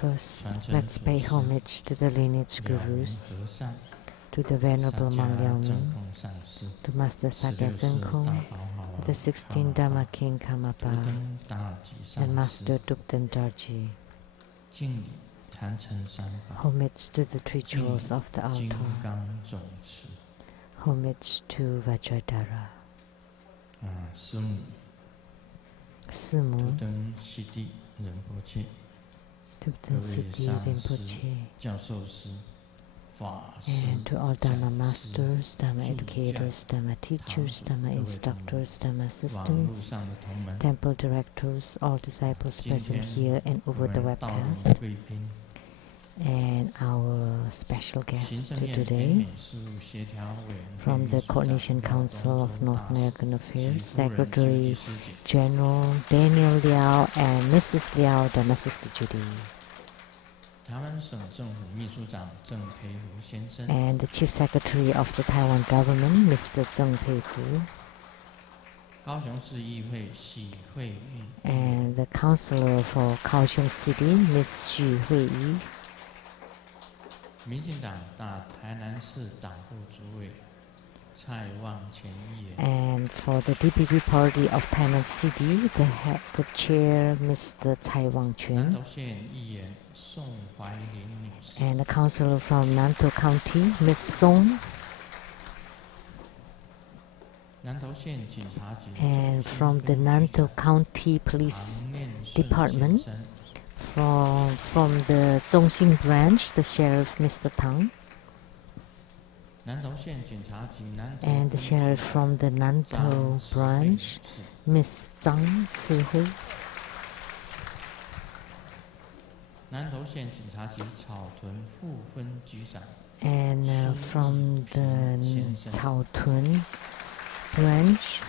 First, let's pay homage to the lineage gurus, to the Venerable Mangyalmen, to Master Sakya Zengkung, the 16 Dharma King Karmapa, and Master Dupten Darji. Homage to the three jewels of the altar. Homage to Vajradhara. Simu, Dupten Siddhi Rinpoche, and to all Dharma masters, Dharma educators, Dharma teachers, Dharma instructors, Dharma assistants, temple directors, all disciples present here and over the webcast, and our special guest today from the Coordination Council of North American Affairs, Secretary General Daniel Liao and Mrs. Liao, Dharma Sister Judy. And the Chief Secretary of the Taiwan government, Mr. Zheng Peifu. And the Councilor for Kaohsiung City, Ms. Xu Huiyi. And for the DPP Party of Tainan City, the chair, Mr. Tsai Wang-chun. And the councillor from Nantou County, Ms. Song. And from the Nantou County Police Department, from the Zhongxing branch, the Sheriff, Mr. Tang. And the Sheriff from the Nantou branch, Ms. Zhang Cihui. And from the Caotun branch,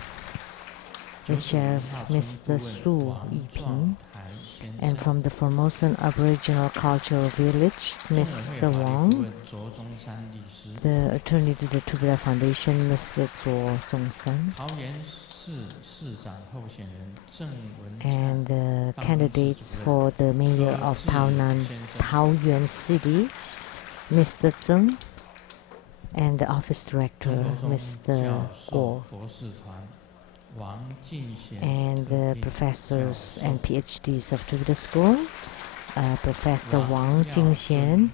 the Sheriff, Mr. Su Yiping. And from the Formosan Aboriginal Cultural Village, Mr. Wang. The Attorney to the Tubira Foundation, Mr. Zhuo Zhongsan. And the candidates for the mayor of Taoyuan City, Mr. Zheng, and the office director, Mr. Guo, and the professors and PhDs of Tubira School, Professor Wang Jingxian,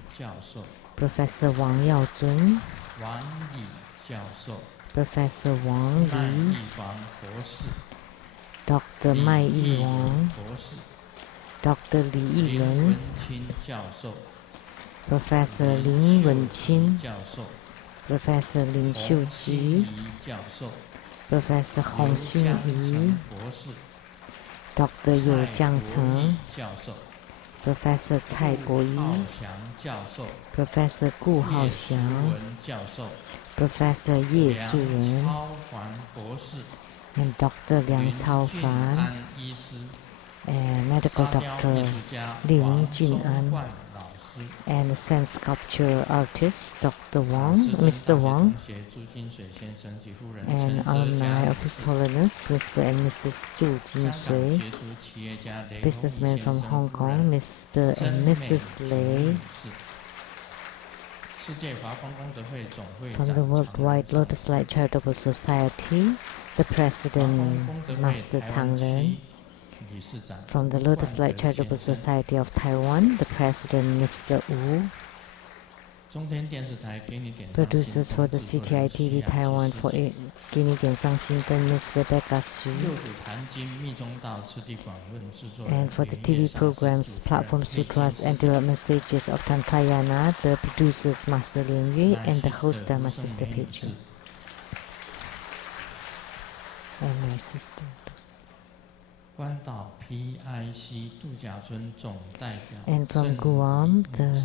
Professor Wang Yaozun, Professor Wang Li, Dr. Mai Yi Wang, Dr. Li Yilun, Professor Lin Wenqin, Professor Lin Xiuji, Professor Hong Xinyi, Dr. Yu Jiangcheng, Professor Cai Guoyi, Professor Gu Haoxiang, Professor Ye Suren, and Dr. Liang Caofan, and Medical Doctor Lin Jun'an, and the sand sculpture artist Dr. Wang, Mr. Wang, and alumni of His Holiness Mr. and Mrs. Zhu Jinsui, businessmen from Hong Kong, Mr. and Mrs. Lei, from the Worldwide Lotus Light Charitable Society, the President, Master Chang Ren, from the Lotus Light Charitable Society of Taiwan, the President, Mr. Wu, producers for the CTI TV Taiwan for Guinea Dian Sangxinten, Ms. Rebecca Xu, and for the TV programs, Platform Sutras and Development Stages of Tantayana, the producers, Master Lin Yue, and the host, Dharma Sister Pechu, and my sister. And from Guam, the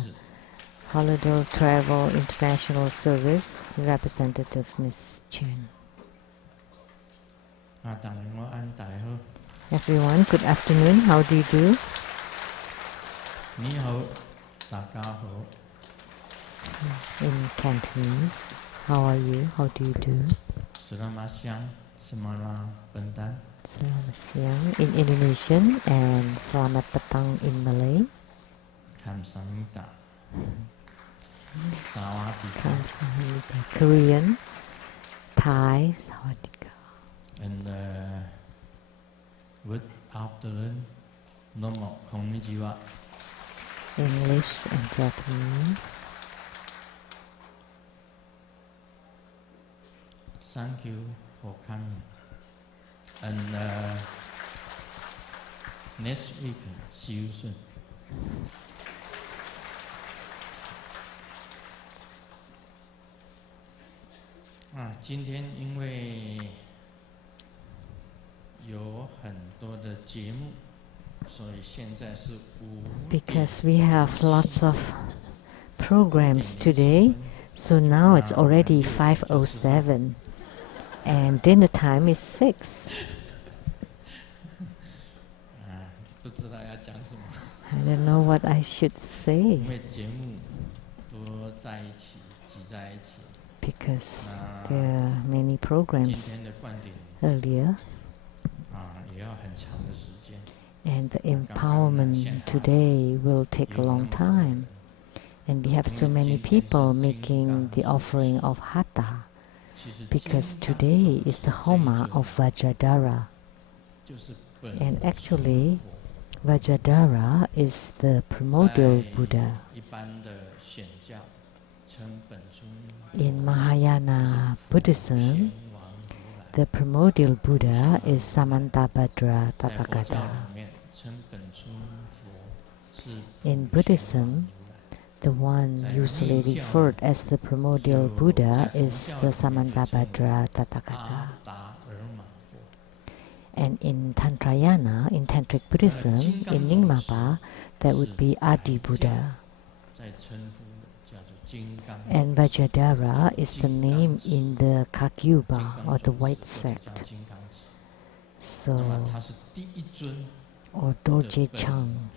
Holiday Travel International Service representative, Ms. Chen. Everyone, good afternoon. How do you do? In Cantonese, how are you? How do you do? Selamat siang in Indonesian and selamat petang in Malay. Kamsahamnida. Sawadika. Kamsahamnida. Korean, Thai, Sawadika. And good afternoon, Nomo Konnichiwa. English and Japanese. Thank you for coming. And next week, see you soon. 今天因为有很多的节目，所以现在是Because we have lots of programs today, so now it's already 5:07. And dinner time is 6. I don't know what I should say. Because there are many programs earlier. And the empowerment today will take a long time. And we have so many people making the offering of Hatha. Because today is the Homa of Vajradhara. And actually, Vajradhara is the primordial Buddha. In Mahayana Buddhism, the primordial Buddha is Samantabhadra Tathagata. In Buddhism, the one usually referred as the primordial Buddha is the Samantabhadra Tathagata. And in Tantrayana, in Tantric Buddhism, in Nyingmapa, that would be Adi Buddha. And Vajradhara is the name in the Kagyuba, or the white sect. So, or Dorje Chang.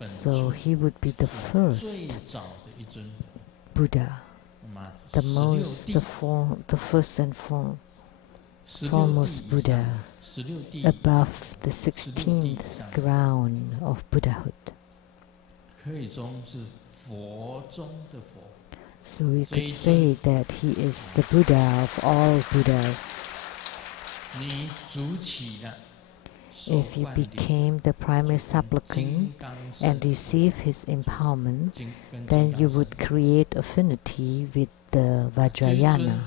So he would be the first Buddha, the first and foremost Buddha, above the 16th ground of Buddhahood. So we could say that he is the Buddha of all Buddhas. If you became the primary supplicant and receive his empowerment, then you would create affinity with the Vajrayana.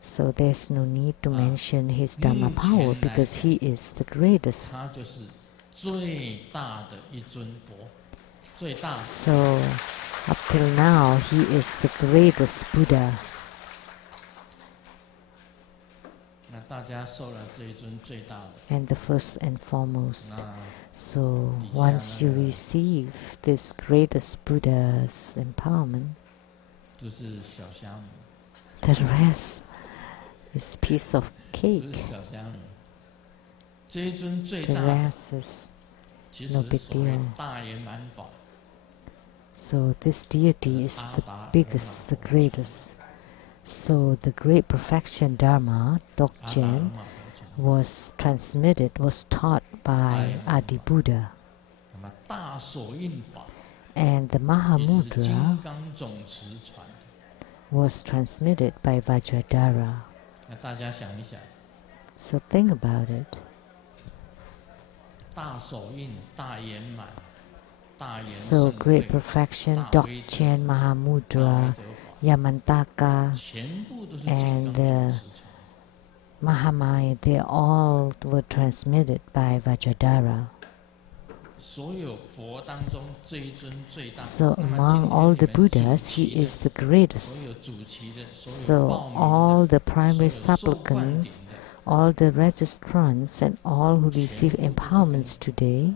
So there's no need to mention his Dharma power because he is the greatest. So up till now, he is the greatest Buddha. And the first and foremost. So once you receive this greatest Buddha's empowerment, the rest is piece of cake. The rest is no big deal. So this deity is the biggest, the greatest. So the great perfection Dharma, Dokjen, was taught by Adi Buddha. And the Mahamudra was transmitted by Vajradhara. So think about it. So great perfection, Dokjen, Mahamudra, Yamantaka, and the Mahamaya, they all were transmitted by Vajradhara. So among all the Buddhas, he is the greatest. So all the primary supplicants, all the registrants, and all who receive empowerments today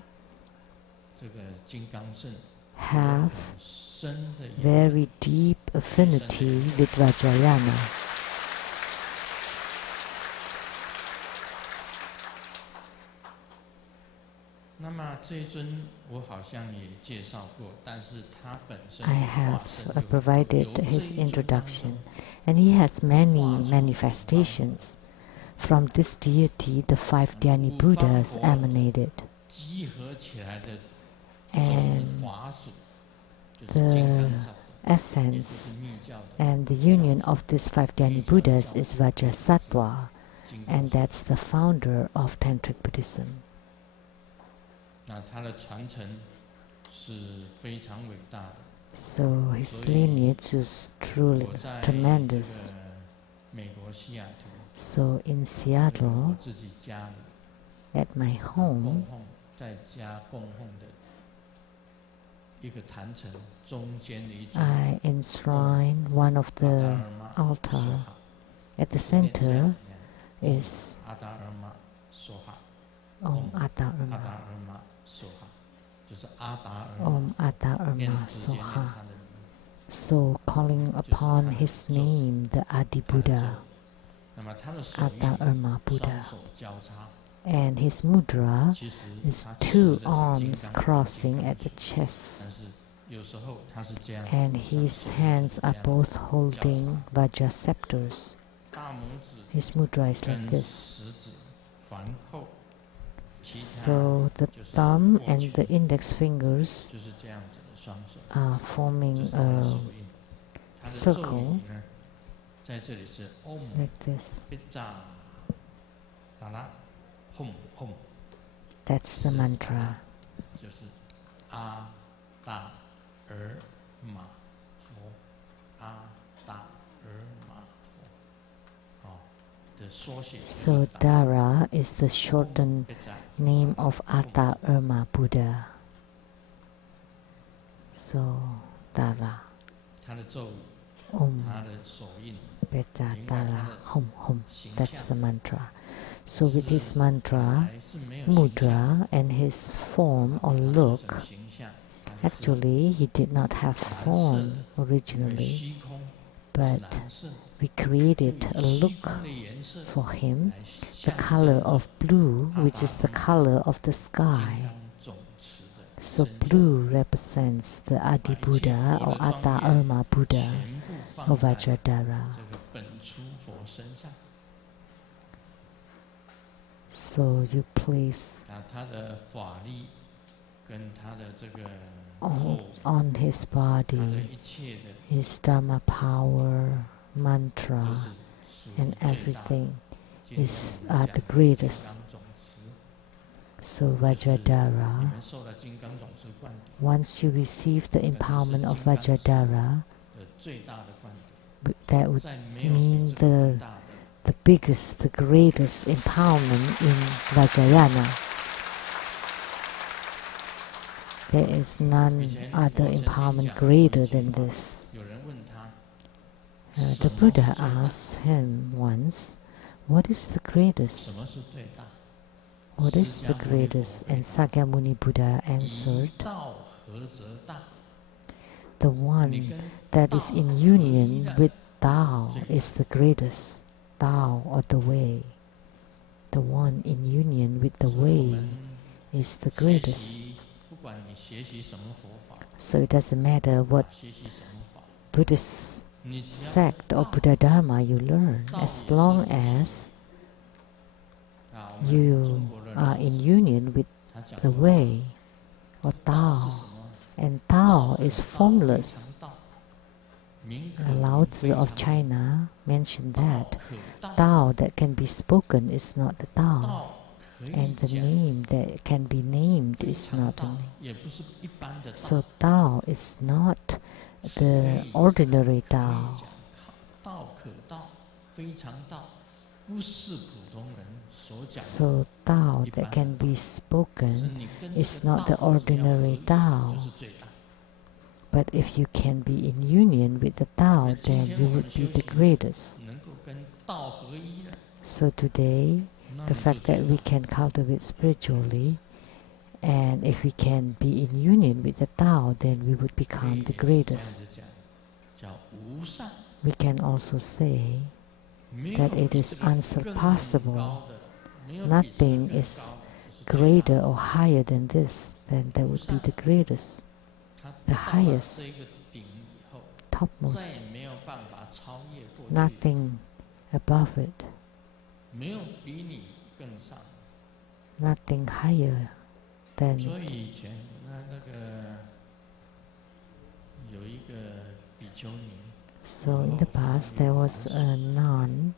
have very deep affinity with Vajrayana. I have provided his introduction, and he has many manifestations. From this deity, the 5 Dhyani Buddhas emanated, and the essence and the union of these 5 Dhyani Buddhas is Vajrasattva, and that's the founder of Tantric Buddhism. So his lineage is truly tremendous. So in Seattle, at my home, I enshrine one of the altar. At the center is Om Dharma. Om Dharma Soha. So calling upon his name, the Adi Buddha, Dharma Buddha. And his mudra is 2 arms crossing at the chest. And his hands are both holding Vajra scepters. His mudra is like this. So the thumb and the index fingers are forming a circle like this. That's the mantra. So Dara is the shortened name of Dharma Buddha. So Dara. Beta Dara Hum Hum. That's the mantra. So with his mantra, mudra, and his form or look, actually he did not have form originally, but we created a look for him, the color of blue, which is the color of the sky. So blue represents the Adi Buddha or Dharma Buddha or Vajradhara. So you place on his body his Dharma power, mantra, and everything is the greatest. So Vajradhara, once you receive the empowerment of Vajradhara, that would mean the biggest, the greatest empowerment in Vajrayana. There is none other empowerment greater than this. The Buddha asked him once, what is the greatest? What is the greatest? And Sakyamuni Buddha answered, the one that is in union with Tao is the greatest. Tao or the way. The one in union with the way is the greatest. So it doesn't matter what Buddhist sect or Buddha Dharma you learn, as long as you are in union with the way or Tao, and Tao is formless. Lao Tzu of China mentioned that Tao that can be spoken is not the Tao, and the name that can be named is not a name. So Tao is not the ordinary Tao. So Tao that can be spoken is not the ordinary Tao. But if you can be in union with the Tao, then you would be the greatest. So today, the fact that we can cultivate spiritually, and if we can be in union with the Tao, then we would become the greatest. We can also say that it is unsurpassable. Nothing is greater or higher than this, then there would be the greatest, the highest, topmost, nothing above it, nothing higher than it. So in the past there was a nun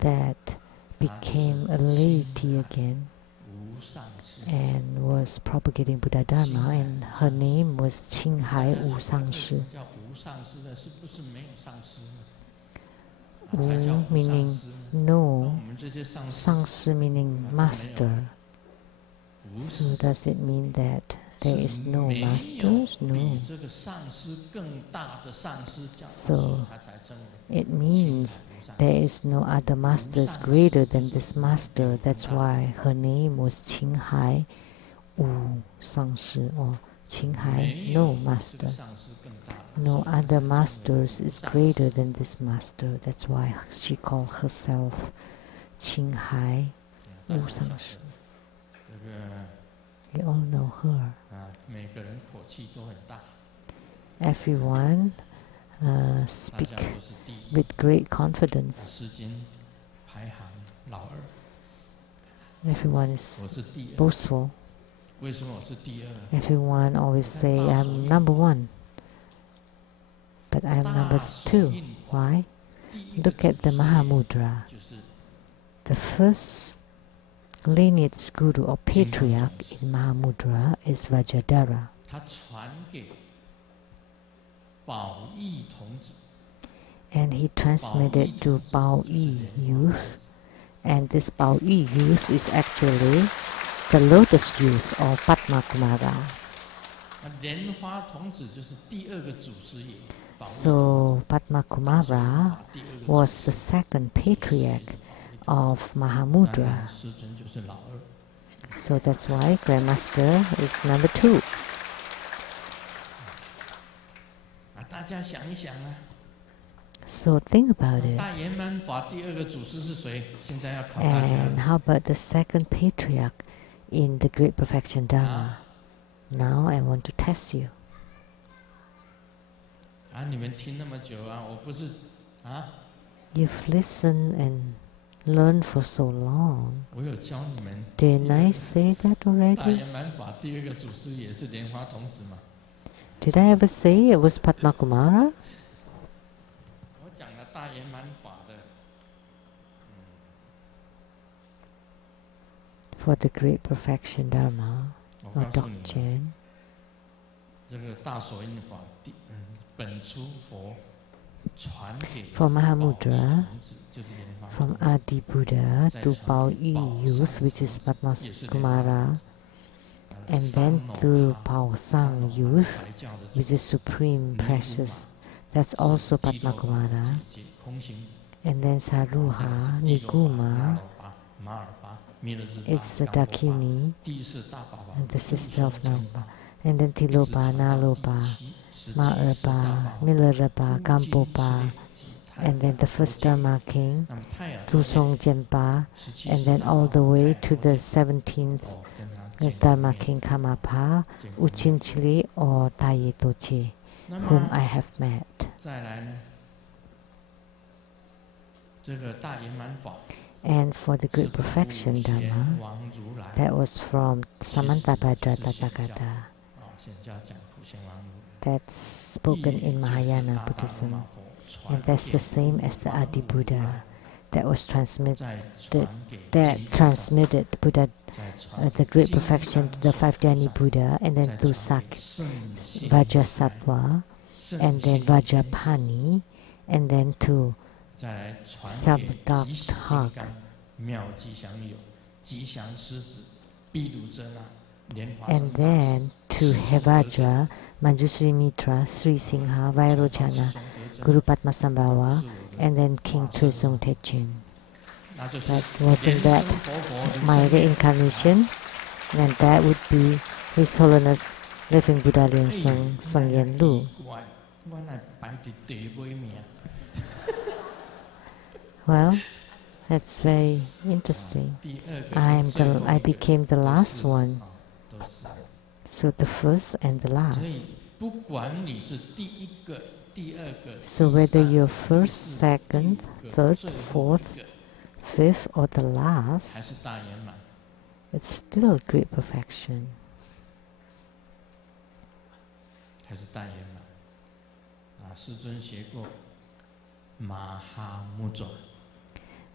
that became a laity again and was propagating Buddha Dharma, and her name was Qinghai Wu Sangshi. Wu meaning no, Sangshi meaning master. So does it mean that there is no masters? No. So it means there is no other masters greater than this master. That's why her name was Qinghai Wu Sangshi, or Qinghai, no master. No other masters is greater than this master. That's why she called herself Qinghai Wu Sangshi. We all know her. Everyone speak with great confidence. Everyone is boastful. Everyone always say, I'm number one, but I'm number two. Why? Look at the Mahamudra. The first lineage guru or patriarch in Mahamudra is Vajradhara. And he transmitted to Bao Yi youth, and this Bao Yi youth is actually the lotus youth or Padma Kumara. So Padma Kumara was the second patriarch of Mahamudra. So that's why Grandmaster is number two. So think about it. And how about the second patriarch in the Great Perfection Dharma? Now I want to test you. You've listened and learned for so long. Didn't I say that already? Did I ever say it was Padma Kumara? For the Great Perfection Dharma or doctrine, for Mahamudra, from Adi Buddha to Bao Yi youth, which is Padma Kumara, and then to Bao Sang youth, which is supreme precious, that's also Padma Kumara, and then Saruha, Niguma, it's the Dakini, the sister of Namba, and then Tilopa, Nalopa, Ma'erpa, Milarepa, Gampopa, and then the first Dharma king, Tusong Jempa, and then all the way to the 17th Dharma king Kamapa, Uchinchili or Taye Toche, whom I have met. And for the Great Perfection Dharma, that was from Samantabhadra Tathagata. That's spoken in Mahayana Buddhism. And that's the same as the Adi Buddha that was transmitted Buddha, the Great Perfection to the 5 Dhyani Buddha, and then to Vajrasattva, and then Vajrapani, and then to Sabdathak, and then to Hevajra, Manjushri Mitra, Sri Singha, Vairochana, Guru Padmasambhava, and then King Trisong Techin. But wasn't that my reincarnation? And that would be His Holiness Living Buddha Lian Sheng-yen Lu. Well, That's very interesting. I became the last one. So the first and the last. So whether you're first, second, third, fourth, fifth, or the last, it's still great perfection.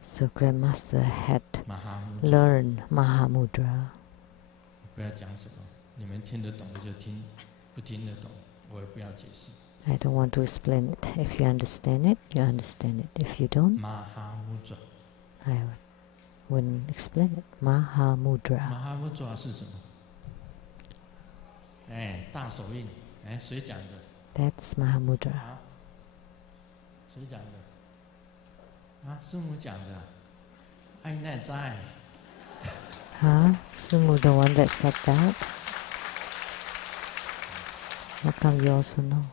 So Grandmaster had learned Mahamudra. I don't want to explain it. If you understand it, you understand it. If you don't, I wouldn't explain it. Mahamudra. That's Mahamudra. Sumu, the one that said that? How come you also know?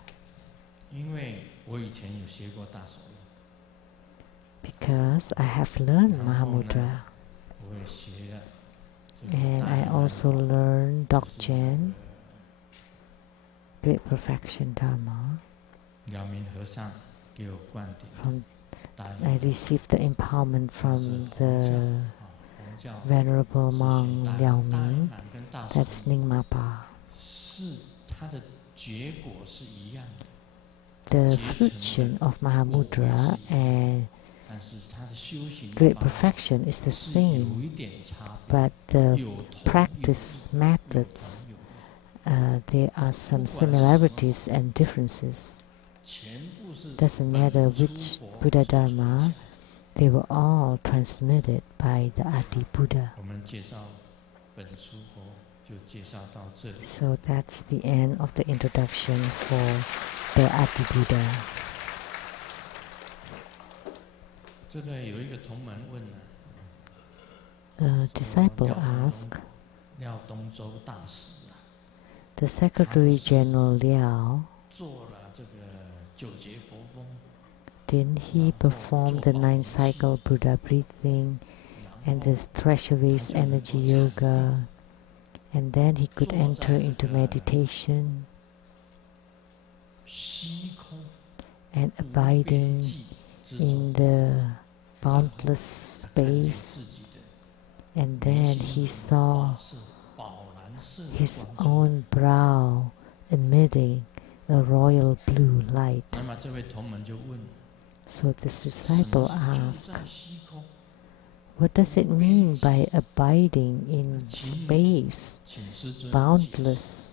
Because I have learned Mahamudra. And I also learned Dokjen, Great Perfection Dharma. I received the empowerment from the Venerable Monk Liao Ming. That's Nyingma. The fruition of Mahamudra and Great Perfection is the same, but the practice methods, there are some similarities and differences. Doesn't matter which Buddha Dharma, they were all transmitted by the Adi Buddha. So that's the end of the introduction for the Adi Buddha. A disciple asked, the Secretary General Liao, didn't he perform the 9 cycle Buddha breathing and the treasuries energy yoga, and then he could enter into meditation and abiding in the boundless space, and then he saw his own brow emitting a royal blue light. So this disciple asked, what does it mean by abiding in space, boundless?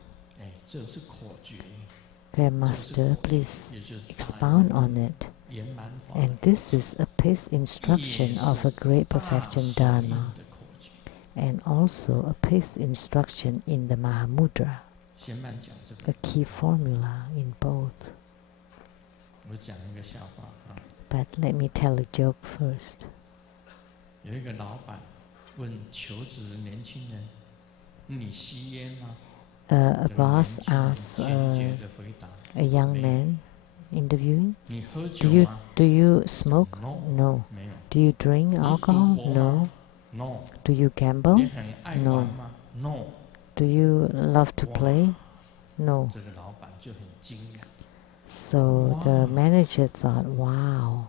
Grandmaster, please expound on it. And this is a 5th instruction of a Great Perfection Dharma, and also a 5th instruction in the Mahamudra, a key formula in both. But let me tell a joke first. A boss asks a young man interviewing, do you smoke? No. Do you drink alcohol? No. Do you gamble? No. Do you love to play? No. So the manager thought, wow,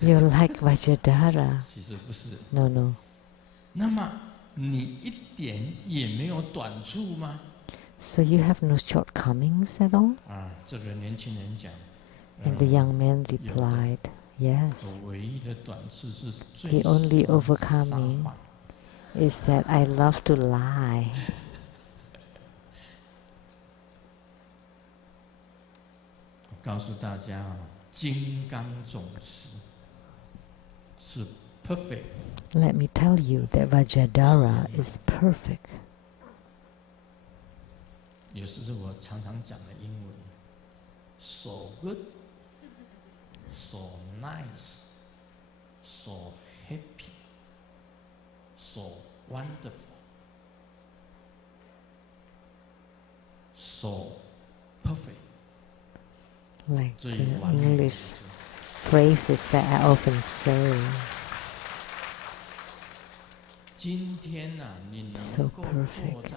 you're like Vajradhara. No. So you have no shortcomings at all? And the young man replied, yes. The only overcoming is that I love to lie. Let me tell you that Vajradhara is perfect. So good, so nice, so happy, so wonderful, so perfect. like the English phrases that I often say. So perfect.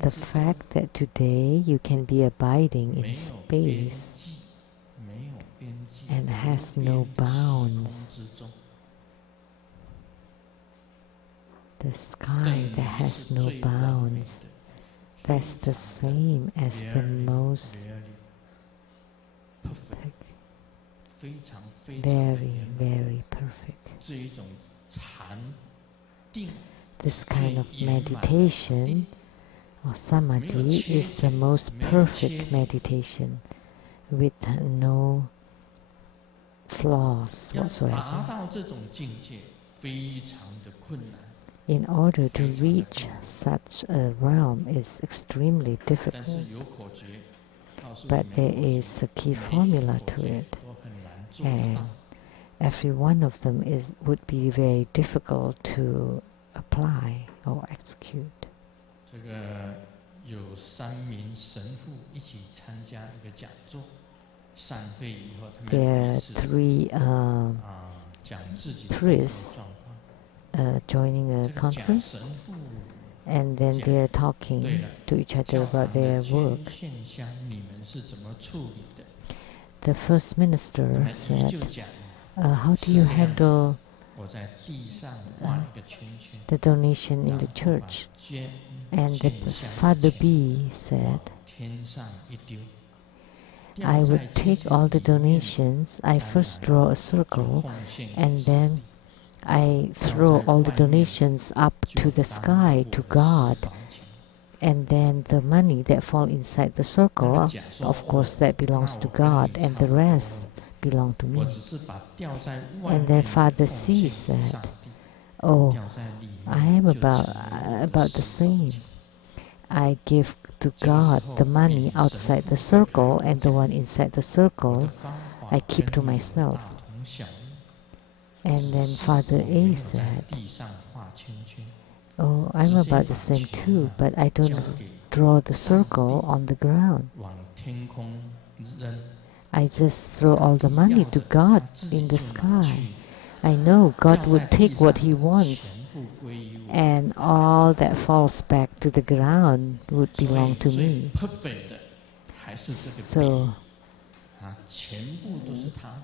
The fact that today you can be abiding in space and has no bounds. The sky that has no bounds, that's the same as the most perfect, very, very perfect. This kind of meditation or samadhi is the most perfect meditation with no flaws whatsoever. In order to reach such a realm is extremely difficult, but there is a key formula to it, and every one of them would be very difficult to apply or execute. There are 3 priests joining a conference, and then they are talking to each other about their work. The first minister said, how do you handle the donation in the church? And the Father B said, I would take all the donations, I first draw a circle, and then I throw all the donations up to the sky, to God, and then the money that fall inside the circle, of course that belongs to God, and the rest belong to me. And then Father C said, oh, I am about the same. I give to God the money outside the circle, and the one inside the circle I keep to myself. And then Father A said, oh, I'm about the same too, but I don't draw the circle on the ground. I just throw all the money to God in the sky. I know God would take what He wants, and all that falls back to the ground would belong to me. So,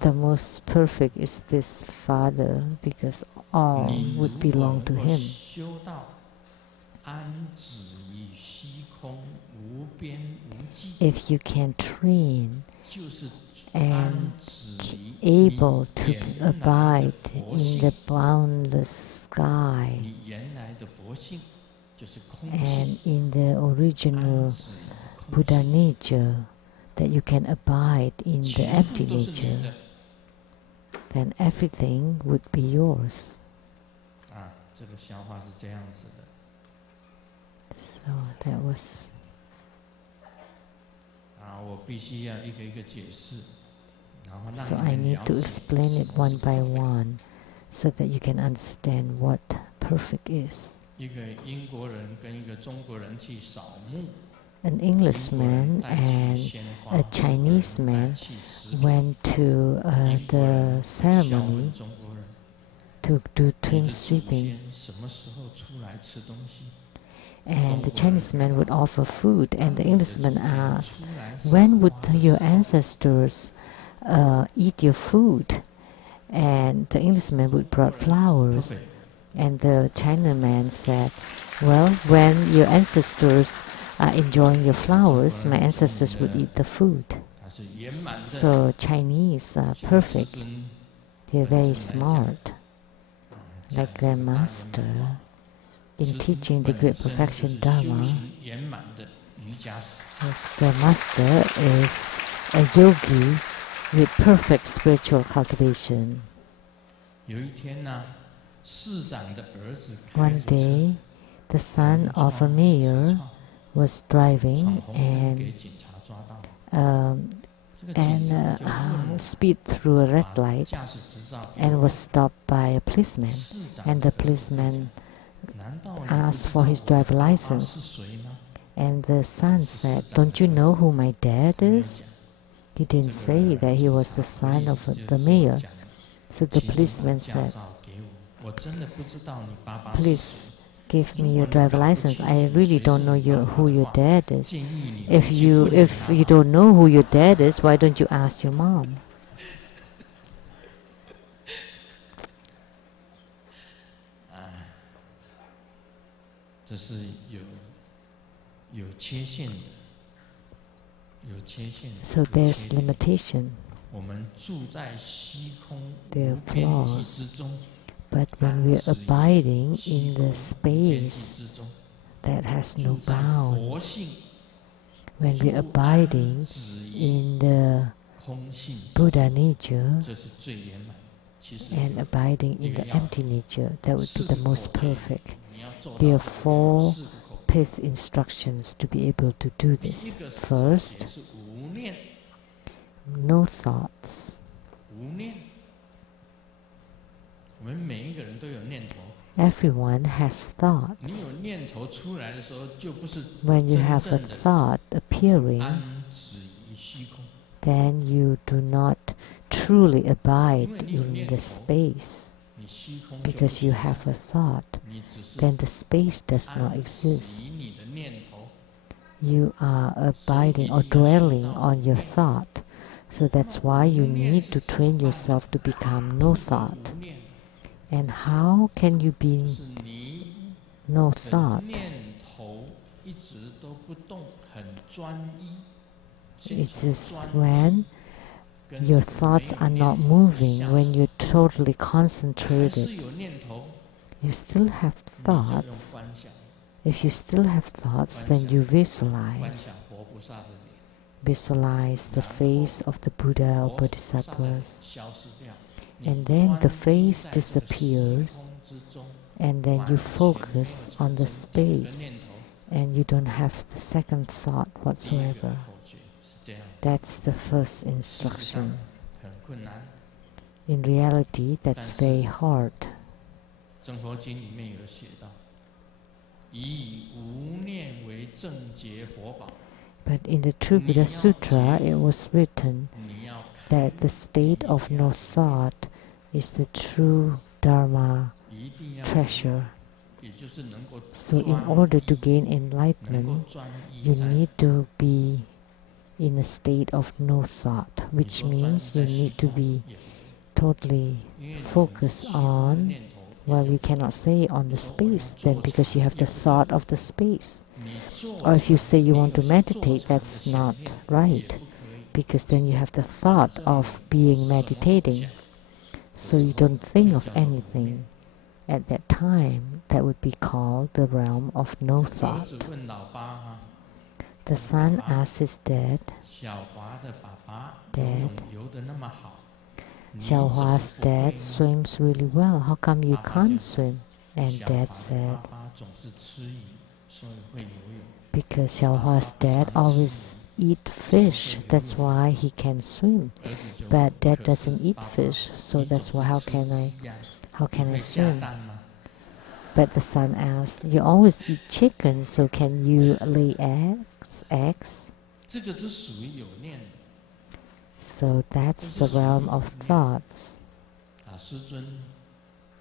the most perfect is this Father, because all would belong to Him. If you can train and able to abide in the boundless sky and in the original Buddha nature, that you can abide in the empty nature, then everything would be yours. So that was. So I need to explain it one by one, so that you can understand what perfect is. An Englishman and a Chinese man went to the ceremony to do twin sweeping. And the Chinese man would offer food, and the Englishman asked, when would your ancestors eat your food? And the Englishman would brought flowers, and the Chinaman said, well, when your ancestors are enjoying your flowers, my ancestors would eat the food. So Chinese are perfect. They're very smart, like their master. In teaching the great perfection Dharma, yes, the master is a yogi with perfect spiritual cultivation. One day, the son of a mayor was driving and speed through a red light and was stopped by a policeman. And the policeman asked for his driver license. And the son said, don't you know who my dad is? He didn't say that he was the son of the mayor. So the policeman said, "Please give me your driver license. I really don't know who your dad is. If you don't know who your dad is, why don't you ask your mom?" 这是有缺陷的，有缺陷的。 So there's limitation. 我们住在虚空 There are 无边际 flaws. 之中， But when we're abiding in the space 之中， that has no 住在佛 bounds, 性， when we're abiding 止意 in the 空性之 Buddha 中， nature 这是最圆满。其实 and abiding in the empty nature, that would be the most perfect. 你要做到 There are four 四个口诀 pith instructions to be able to do 第 this. 一个 First, 也是无念， no thoughts. 无念。我们每一个人都有念头。 Everyone has 你 thoughts. 有念头出来的时候，就不是 When you 真 have a 正的 thought appearing, 安止于虚空。 then you do not truly abide 因为你有 in 念 the 头， space. 你虚空就不 Because you 存在 have a thought, 你只是 then the space does not 安 exist. 止于你的念头。 You are abiding or dwelling on your thought. So that's why you need to train yourself to become no 无 thought. 念 And how can you be 是你 no 的 thought? 念头一直都不动，很专一。先 It 从 is 专 when 一跟 your 没 thoughts 有 are 念 not 头 moving, 下 when 手 you're totally 还 concentrated. 是有念头， You still have 你就用 thoughts. 观想， If you still have thoughts, then you 观 visualize. 想佛菩萨的脸， Visualize the face of the Buddha or 佛菩萨的脸 Bodhisattvas. 消失掉。 And 你 then the 专一 face 在这个虚 disappears, 空之中， and then 完 you 全没有 focus 产 on the 生第二个 space, 念头。 and you don't have the second thought 第一个 whatsoever. 口诀是这样， That's the first 事实上 instruction. 很困难。 In reality, that's very hard. 真佛经里面有写到，以无念为正觉活宝。 But in the True Buddha Sutra, it was written 你要 that the state of no thought is the true Dharma 一定要 treasure. 也就是能够 So in 专 order 一 to gain 能够 enlightenment, 专一 you 在 need to be in a state of no thought, 你 which 说专一 means 在 you 虚 need to 空 be 也不对， totally 因为你 focus 虚空的 on, 念头 well, 也 you 不对 cannot say on the space then because you have the thought of the space. 你做 Or if you say you 没 want 有 to 做 meditate, 禅的 that's 想 not 念也 right, 不可以。 because then you have the thought of being meditating. So you don't think of anything. At that time, that would be called the realm of no 儿 thought. 子问老爸哈， The son asked his dad, 小华的爸爸 Dad 游泳游得那么好，你怎 Xiao 么 Hua's 不会 dad 呢？ swims really well. How come you 爸爸 can't 就 swim? And 小 dad 华的 said, 爸爸总是吃鱼，所以会游泳。 because Xiao Hua's dad always eat fish, that's why he can swim. 儿子就 But 问 dad 可是 doesn't eat 爸爸 fish, so 你总 that's 是 why how 吃 can I 鸡呀， how 你 can I 会下 swim? 蛋吗？ But the son asked, you always eat chicken, so can you lay eggs? 这个都属于有念的。 So that's the realm of thoughts. 啊，师尊，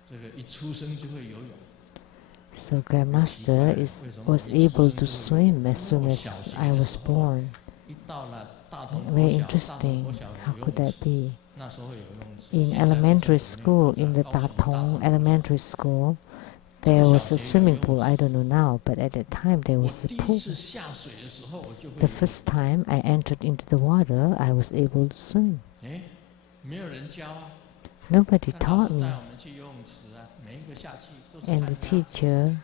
这个一出生就会游泳。 So Grandmaster was able to swim as soon as I was born. 一到了大同国 Very 小，大同 interesting. 国小 How 有 could 游泳 that 池， be? 那时候有游泳池。 In 现在不知道 elementary 有没有 school, 在 in the 高雄大 Datong 同 elementary school, there was a swimming pool. I don't know now, but at that time there 我 was a 第一 pool. 次下水的时候，我就会 The 游泳。 first time I entered into the water, I was able to swim. 哎，没有人教啊。 Nobody 看老 taught 师 me, 带我们去游泳池啊，每一个下去都是 and 看 the 家， teacher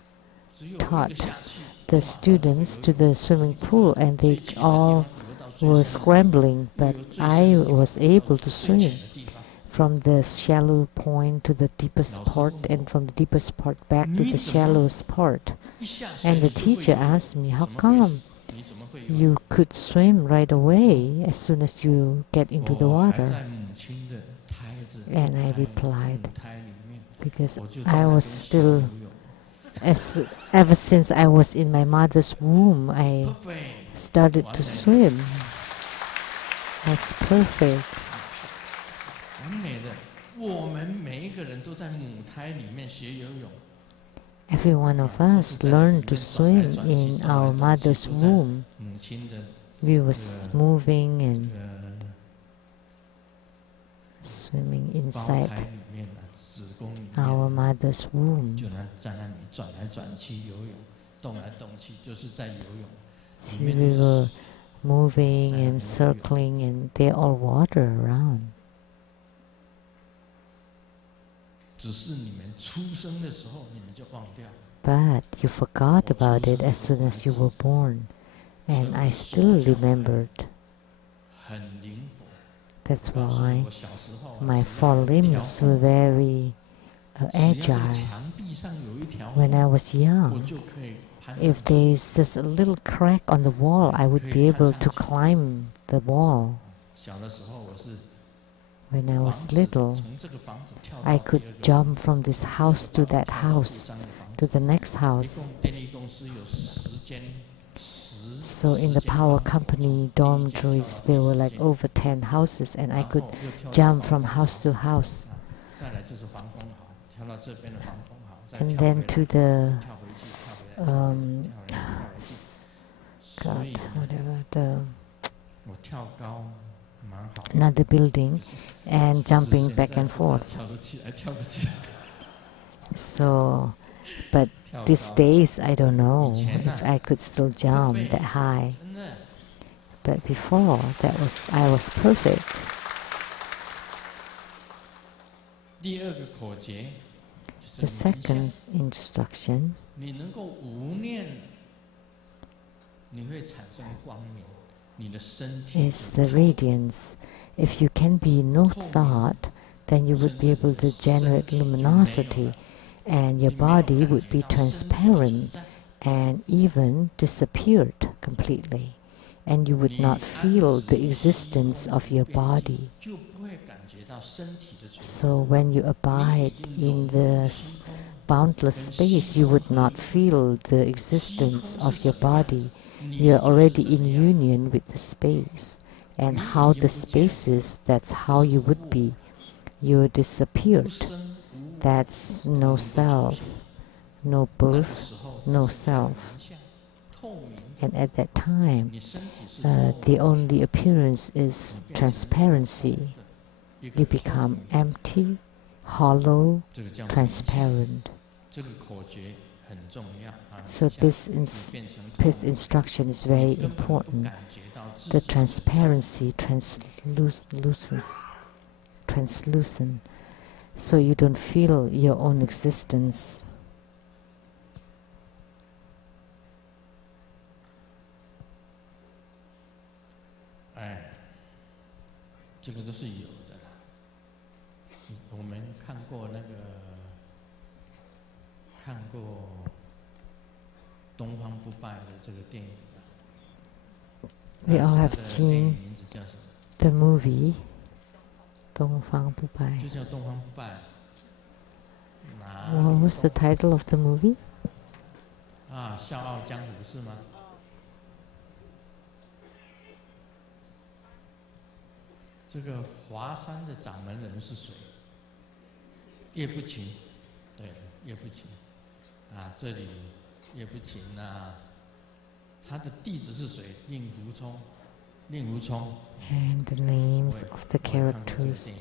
只有一 taught 个下去， the 马上就会 students 游 to 泳 the swimming pool, and 最 they 浅的地 all 方游到最 were 深的地方， scrambling, 又 but 由最深 I 的地方 was 游 able 到 to 最浅 swim 的地方。 from the shallow point to the deepest 老师 part, 问 and 我， from the deepest part back to 你 the 怎么 shallowest part. 一下水 And the 你就会 teacher 游泳？ asked me, how 怎么回 come 事？你怎么会游泳？ you could swim right away as soon as you get into the 我还 water? 在母亲的胎子 And I 胎 replied, 母胎里面， because 我就在 I 那边 was 学游 still, 泳。 ever since I was in my mother's womb, I Perfect， started to swim. That's perfect. 完美的，我们每一个人都在母胎里面学游泳。Every one of us learned to swim in our mother's womb. We were moving and swimming inside our mother's womb. See, we were moving and circling, and there are water around. But you forgot about it as soon as you were born, and I still remembered. That's why my four limbs were very agile. When I was young, if there is just a little crack on the wall, I would be able to climb the wall. When I was little, I could jump from this house to that house, to the next house. So in the power company dormitories, there were like over 10 houses, and I could jump from house to house. And then to the another building, and jumping back and forth. So, but these days I don't know if I could still jump that high. But before, I was perfect. The second instruction is the radiance. If you can be no thought, then you would be able to generate luminosity, and your body would be transparent and even disappeared completely, and you would not feel the existence of your body. So when you abide in the boundless space, you would not feel the existence of your body. You are already in union with the space, and how the space is, that's how you would be. You disappeared. That's no self, no birth, no self. And at that time, the only appearance is transparency. You become empty, hollow, transparent. So this fifth instruction is very important. The transparency, translucent, so you don't feel your own existence. We all have seen the movie 东方不败. What was the title of the movie? 笑傲江湖是吗？这个华山的掌门人是谁？叶不勤，对，叶不勤。这里叶不勤他的弟子是谁？令狐冲。And the names of the characters.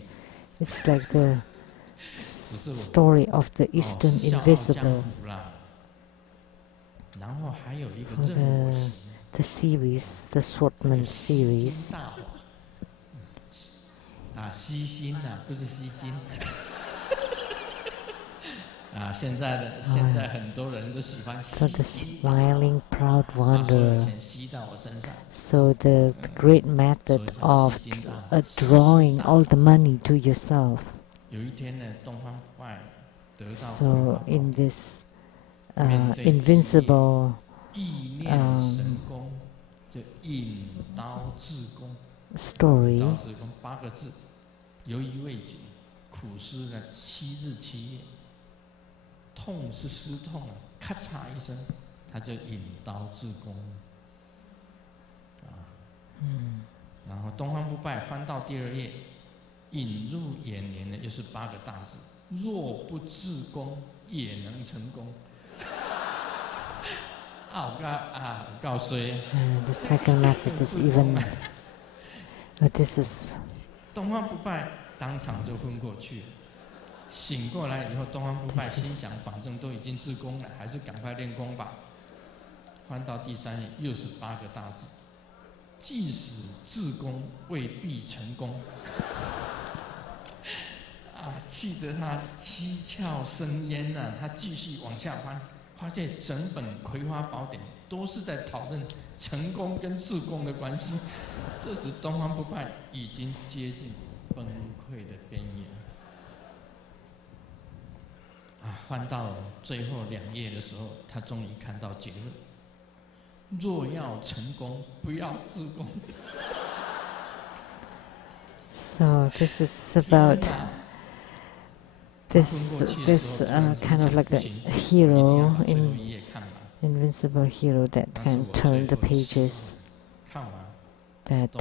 It's like the story of the Eastern Invisible. The series, the Swordman series. 西心不是西金。现在很多人都喜欢吸 So the smiling proud wanderer. So the great method of drawing all the money to yourself. So in this invincible story, 由于未解，苦思了7日7夜，痛是失痛了，咔嚓一声，他就引刀自宫。然后东方不败翻到第2页，引入眼帘的又是8个大字：若不自宫也能成功。我告谁？The second method is even. But this is. 东方不败当场就昏过去，醒过来以后，东方不败心想：反正都已经自宫了，还是赶快练功吧。翻到第3页，又是8个大字：即使自宫，未必成功。气得他七窍生烟呐！他继续往下翻，发现整本《葵花宝典》都是在讨论成功跟自宫的关系。这时东方不败已经接近崩溃的边缘。翻到最后2页的时候，他终于看到结论：若要成功，不要自宫。So this is about this kind of like a hero, invincible hero that can turn the pages. That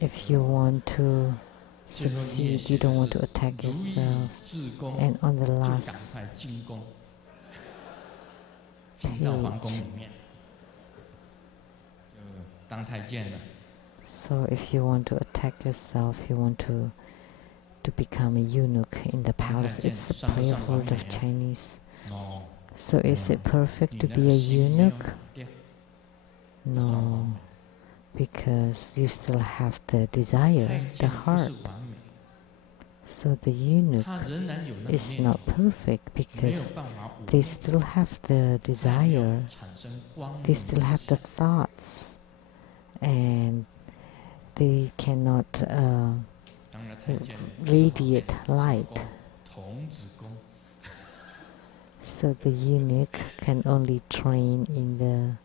if you want to succeed, you don't want to attack yourself. And on the last page. So if you want to attack yourself, you want to become a eunuch in the palace. It's a play of word of Chinese. So is it perfect to be a eunuch? No, because you still have the desire, the heart. So the eunuch is not perfect because they still have the desire, they still have the thoughts, and they cannot radiate light. So the eunuch can only train in the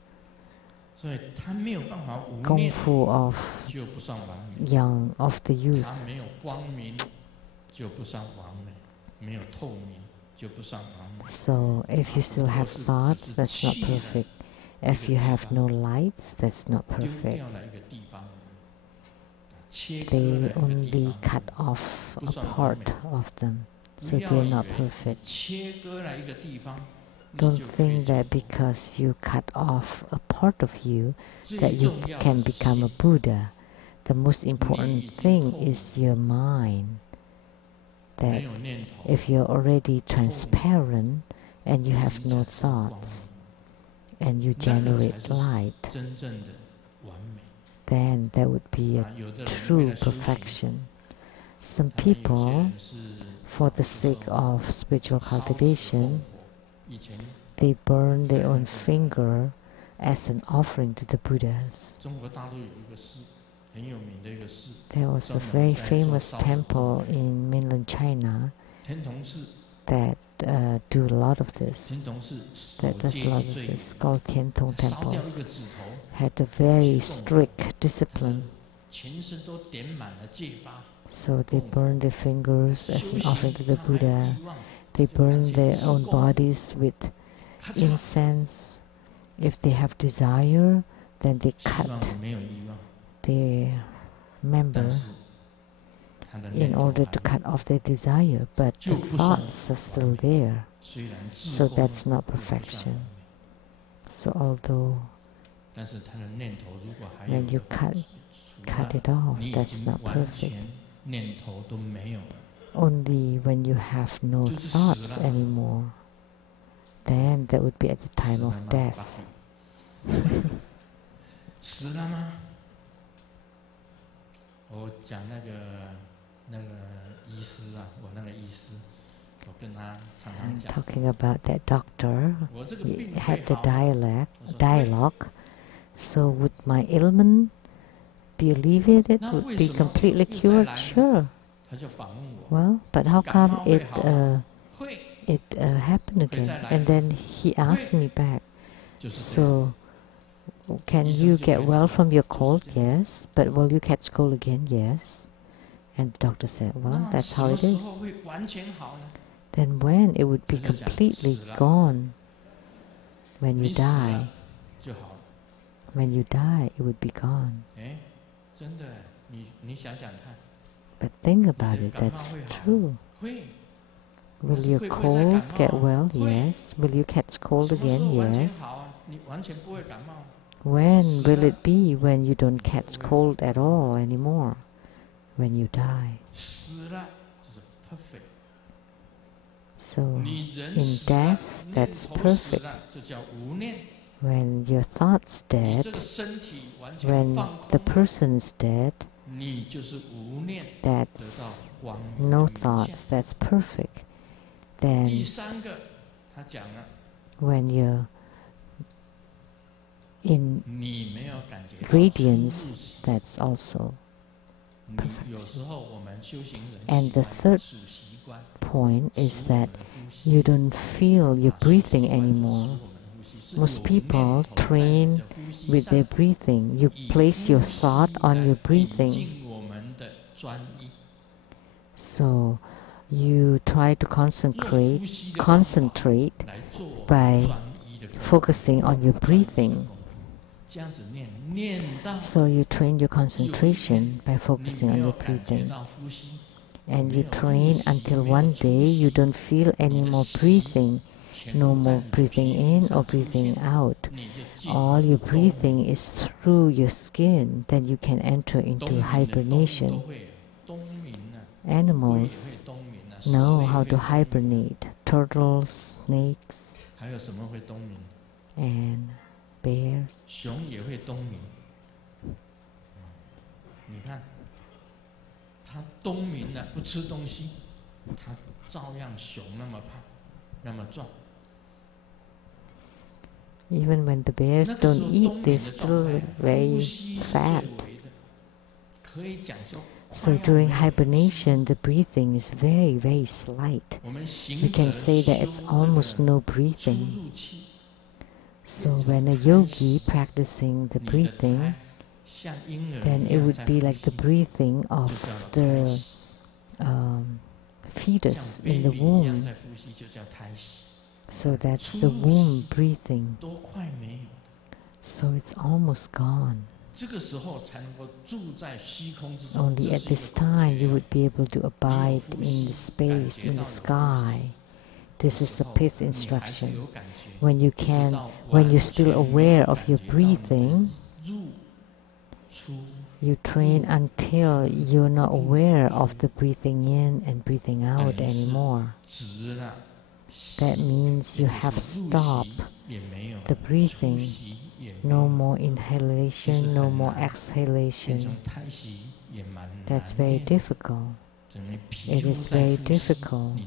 Kung Fu of young, of the youth. So if you still have thoughts, that's not perfect. If you have no lights, that's not perfect. They only cut off a part of them, so they're not perfect. Don't think that because you cut off a part of you, that you can become a Buddha. The most important thing is your mind. That if you're already transparent and you have no thoughts and you generate light, then that would be a true perfection. Some people, for the sake of spiritual cultivation, they burn their own finger as an offering to the Buddhas. There was a very famous temple in mainland China that do a lot of this. That does a lot of this. Called Tian Tong Temple. Had a very strict discipline. So they burn their fingers as an offering to the Buddha. They burn their own bodies with incense. If they have desire, then they cut their member in order to cut off their desire, but the thoughts are still there. So that's not perfection. So although when you cut it off, that's not perfect. Only when you have no thoughts anymore, then that would be at the time of death. 死了吗？我讲那个医师啊，我那个医师，我跟他常常讲。Talking about that doctor, we had the dialogue. So would my ailment be alleviated? Would be completely cured? Sure. Well, but how come it happened again? And then he asked me back. So. Can you get well from your cold? Yes. But will you catch cold again? Yes. And the doctor said, well, that's how it is. Then when it would be completely gone? When you die. When you die, it would be gone. But think about it, that's true. Will your cold get well? Yes. Will you catch cold again? Yes. When will it be when you don't catch cold at all anymore? When you die. So, in death, that's perfect. When your thought's dead, when the person's dead, that's no thoughts, that's perfect. Then, when you're in radiance, that's also perfect. And the third point is that you don't feel your breathing anymore. Most people train with their breathing. You place your thought on your breathing. So you try to concentrate by focusing on your breathing. So you train your concentration by focusing on your breathing. And you train until one day you don't feel any more breathing, no more breathing in or breathing out. All your breathing is through your skin, then you can enter into hibernation. Animals know how to hibernate. Turtles, snakes, and bears. Even when the bears don't eat, they're still very fat. So during hibernation, the breathing is very, very slight. We can say that it's almost no breathing. So when a yogi practicing the breathing, then it would be like the breathing of the fetus in the womb. So that's the womb breathing. So it's almost gone. Only at this time you would be able to abide in the space, in the sky. This is a pith instruction. When you're still aware of your breathing, you train until you're not aware of the breathing in and breathing out anymore. That means you have stopped the breathing. No more inhalation, no more exhalation. That's very difficult. It is very difficult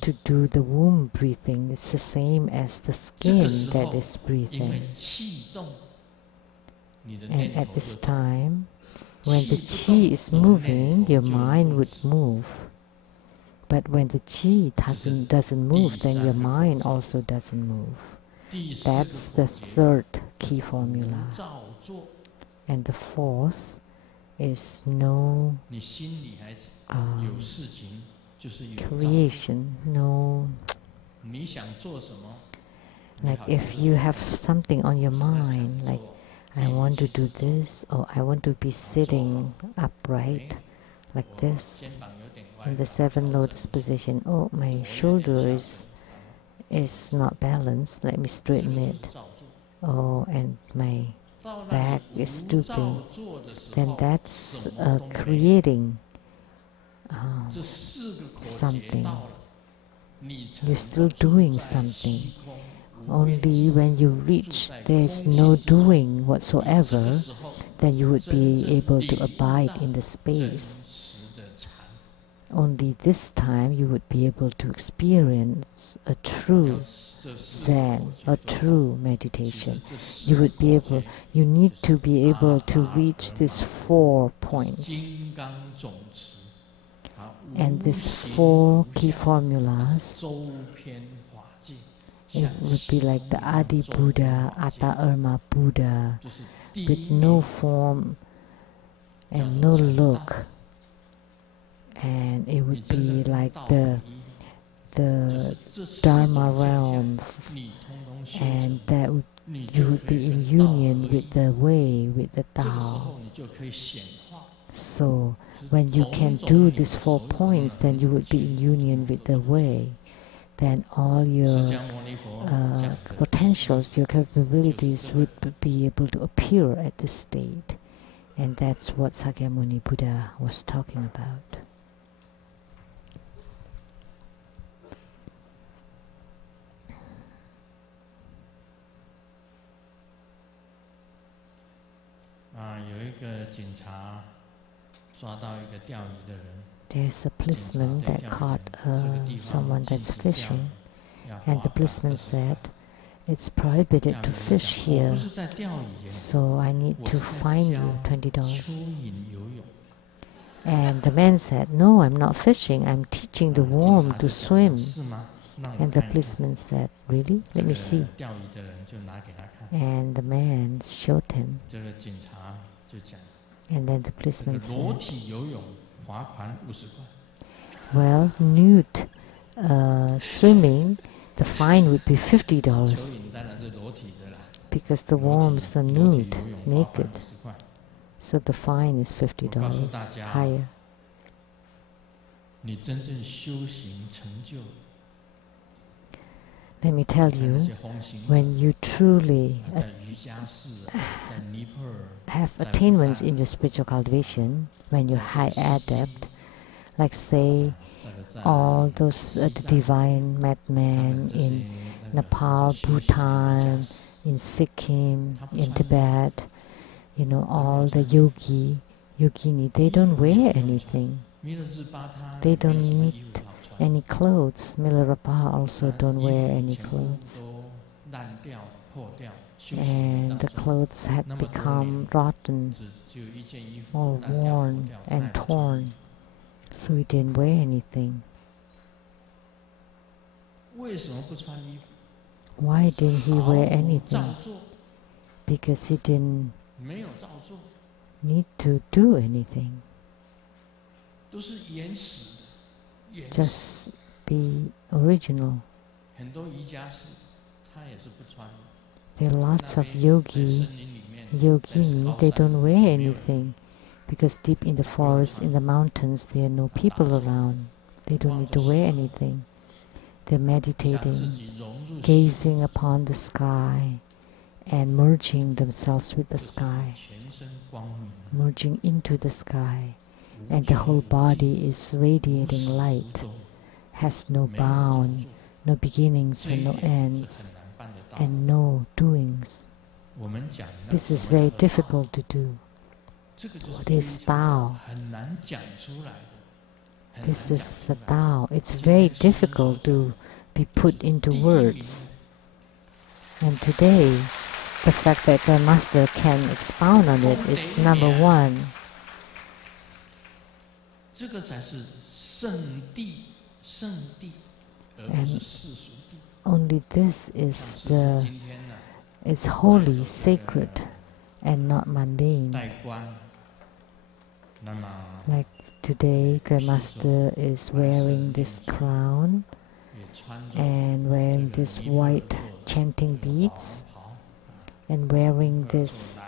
to do the womb breathing. It's the same as the skin that is breathing. And at this time, when the qi is moving, your mind would move. But when the qi doesn't move, then your mind also doesn't move. That's the third key formula. And the fourth is no creation, no... Like if you have something on your mind, like I want to do this, or I want to be sitting upright, like this, in the 7 lotus position. Oh, my shoulder is not balanced, let me straighten it. Oh, and my back is stooping. Then that's creating something. You're still doing something. Only when you reach there's no doing whatsoever, then you would be able to abide in the space. Only this time you would be able to experience a true Zen, a true meditation. You need to be able to reach these 4 points. And these 4 key formulas, it would be like the Adi Buddha, Atta Irma Buddha, with no form and no look. And it would be like the Dharma realm, and that would you would be in union with the way, with the Tao. So when you can do these 4 points, then you would be in union with the way. Then all your potentials, your capabilities would be able to appear at this state. And that's what Sakyamuni Buddha was talking about. There's a policeman that caught someone that's fishing, and the policeman said, "It's prohibited to fish here, so I need to fine you $20. And the man said, "No, I'm not fishing, I'm teaching the worm to swim." And the policeman said, "Really? Let me see." And the man showed him. And then the policeman said, "Well, nude swimming, the fine would be $50 because the worms are nude, naked. So the fine is $50 higher." Let me tell you, when you truly have attainments in your spiritual cultivation, when you're high adept, like say all those the divine madmen in Nepal, Bhutan, in Sikkim, in Tibet, you know, all the yogini, they don't wear anything. They don't need any clothes. Milarepa also don't wear any clothes. And the clothes had become rotten or worn and torn, so he didn't wear anything. Why didn't he wear anything? Because he didn't need to do anything. Just be original. There are lots of yogini, they don't wear anything because deep in the forest, in the mountains, there are no people around. They don't need to wear anything. They're meditating, gazing upon the sky and merging themselves with the sky, merging into the sky. And the whole body is radiating light, has no bound, no beginnings and no ends, and no doings. This is very difficult to do. What is Tao? This is the Tao. It's very difficult to be put into words. And today, the fact that the Master can expound on it is number one. And only this is it's holy, sacred, and not mundane. Like today, Grandmaster is wearing this crown and wearing this white chanting beads and wearing this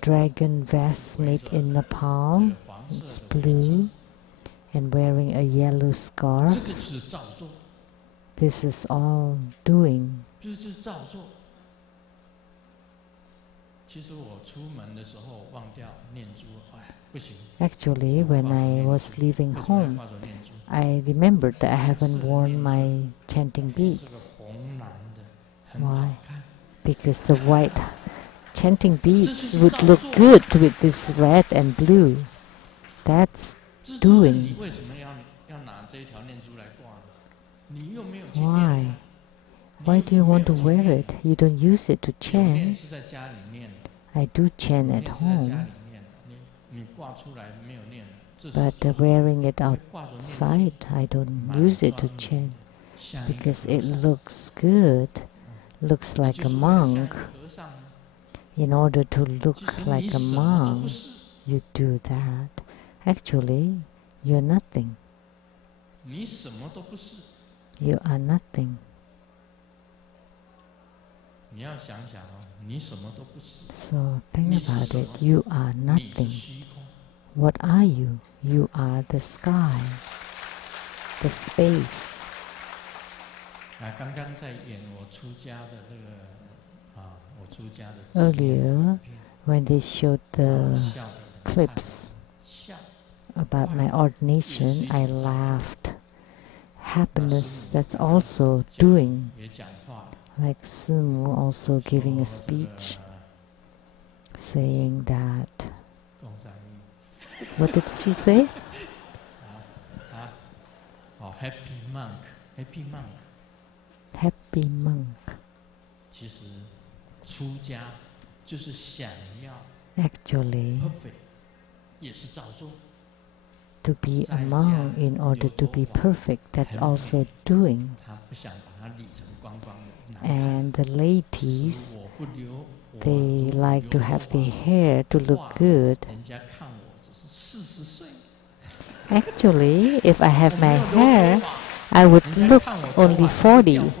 dragon vest made in Nepal. It's blue. And wearing a yellow scarf. This is all doing. Actually, when I was leaving home, I remembered that I haven't worn my chanting beads. Why? Because the white chanting beads would look good with this red and blue. That's doing. Why? Why do you want to wear it? You don't use it to chant. I do chant at home. But wearing it outside, I don't use it to chant. Because it looks good, looks like a monk. In order to look like a monk, you do that. Actually, you're nothing. You are nothing. So think about it. You are nothing. What are you? You are the sky, the space. Earlier, when they showed the clips about my ordination, I laughed. Happiness, that's also doing. Like Simu also giving a speech, saying that. What did she say? Happy monk, happy monk. Happy monk. Actually, to be a monk in order to be perfect, that's also doing. And the ladies, they like to have their hair to look good. Actually, if I have my hair, I would look only 40.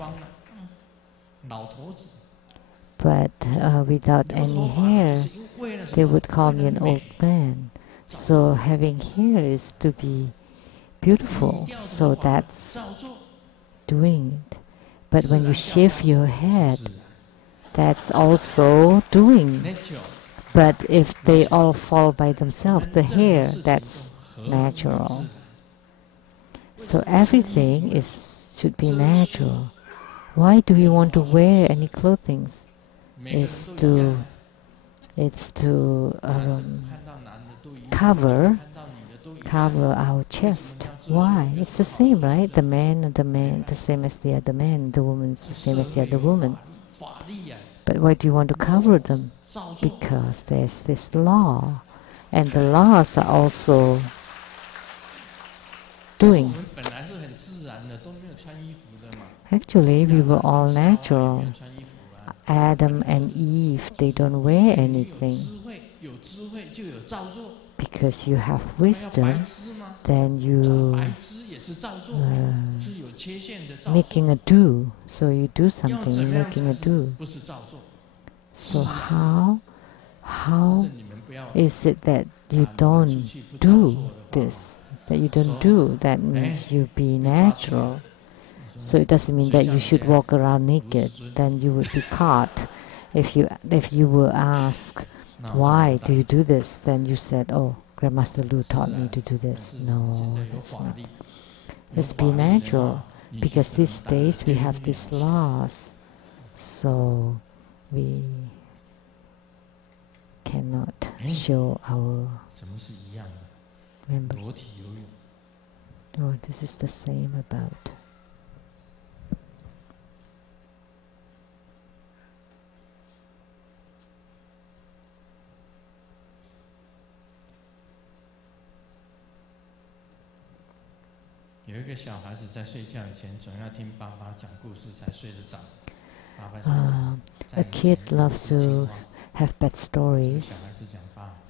But without any hair, they would call me an old man. So having hair is to be beautiful. So that's doing it. But when you shave your head, that's also doing. But if they all fall by themselves, the hair, that's natural. So everything should be natural. Why do we want to wear any clothing? It's to cover our chest. Why? It's the same, right? The man, the same as the other man. The woman's the same as the other woman. But why do you want to cover them? Because there's this law, and the laws are also doing. Actually, we were all natural. Adam and Eve, they don't wear anything. Because you have wisdom, then you making a do. So you do something, you're making a do. So how is it that you don't do this? That you don't do, that means you be natural. So it doesn't mean that you should walk around naked. Then you would be caught. If you were asked, why do you do this? Then you said, oh, Grandmaster Lu taught me to do this. No, that's not. Let's be natural. Because these days we have these laws. So we cannot show our members. Oh, this is the same about. A kid loves to have bad stories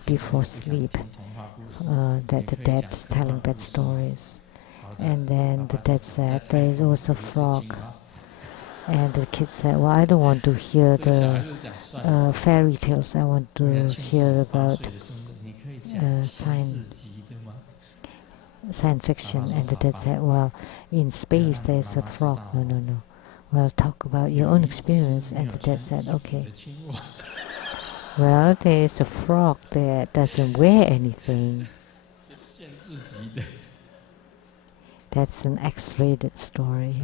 before sleep. That the dad is telling bad stories. And then the dad said, there was a frog. And the kid said, well, I don't want to hear the fairy tales. I want to hear about science fiction. And the dad said, well, in space there's a frog. No. Well, talk about your own experience. And the dad said, okay. Well, there's a frog that doesn't wear anything. That's an X-rated story.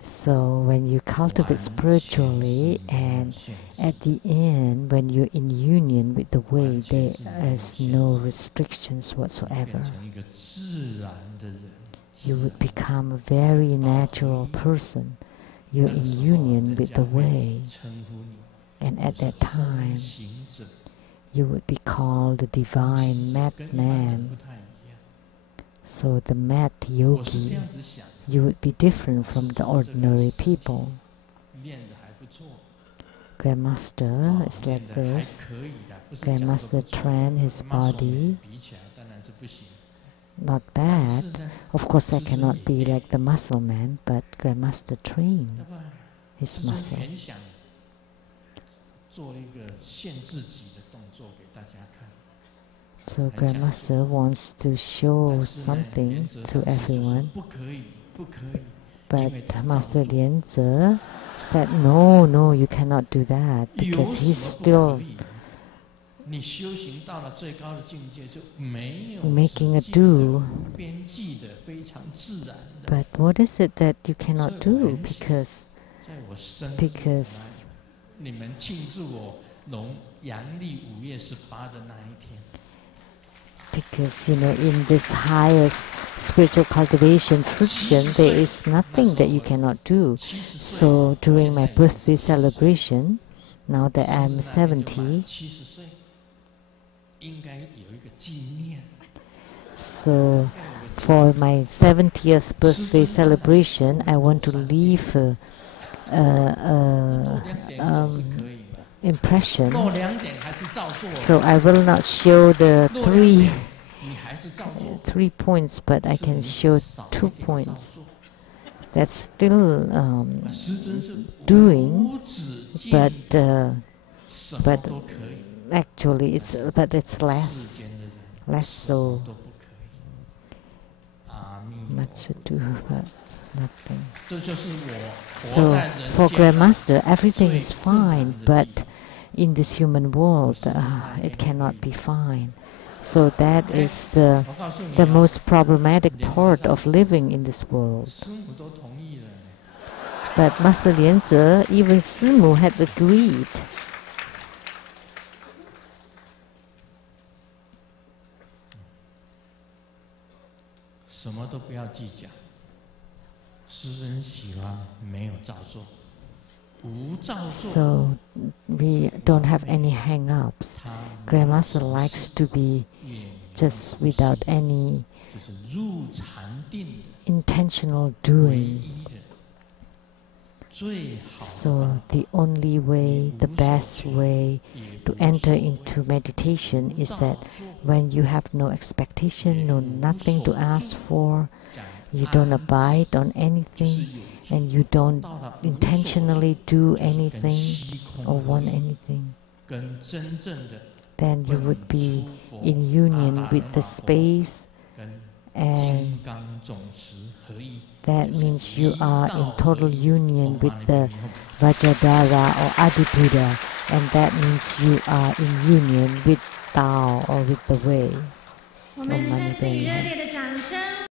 So when you cultivate spiritually, and at the end, when you're in union with the way, there is no restrictions whatsoever. You would become a very natural person. You're in union with the way. And at that time, you would be called the divine madman. So the mad yogi, you would be different from the ordinary people. Grandmaster is like this. Grandmaster trained his body. not bad. Of course, I cannot be like the muscle man, but Grandmaster trained his muscle. So Grandmaster wants to show something to everyone, but Master Lianze said, no, you cannot do that, because he's still making a do. But what is it that you cannot do? Because in this highest spiritual cultivation, fruition, there is nothing that you cannot do. So during my birthday celebration, now that I'm 70, so for my 70th birthday celebration, I want to leave impression. So I will not show the three points, but I can show 2 points. That's still doing, but actually it's less so much to do, but nothing. So for Grandmaster, everything is fine, but in this human world, it cannot be fine. So that is the most problematic part of living in this world. But Master Lianze, even Simu had agreed. So we don't have any hang-ups. Grandmaster likes to be just without any intentional doing. So the only way, the best way to enter into meditation is that when you have no expectation, nothing to ask for, you don't abide on anything, and you don't intentionally do anything or want anything, then you would be in union with the space, and that means you are in total union with the Vajradhara or Adibuddha, and that means you are in union with Tao or with the way. 我们再次以热烈的掌声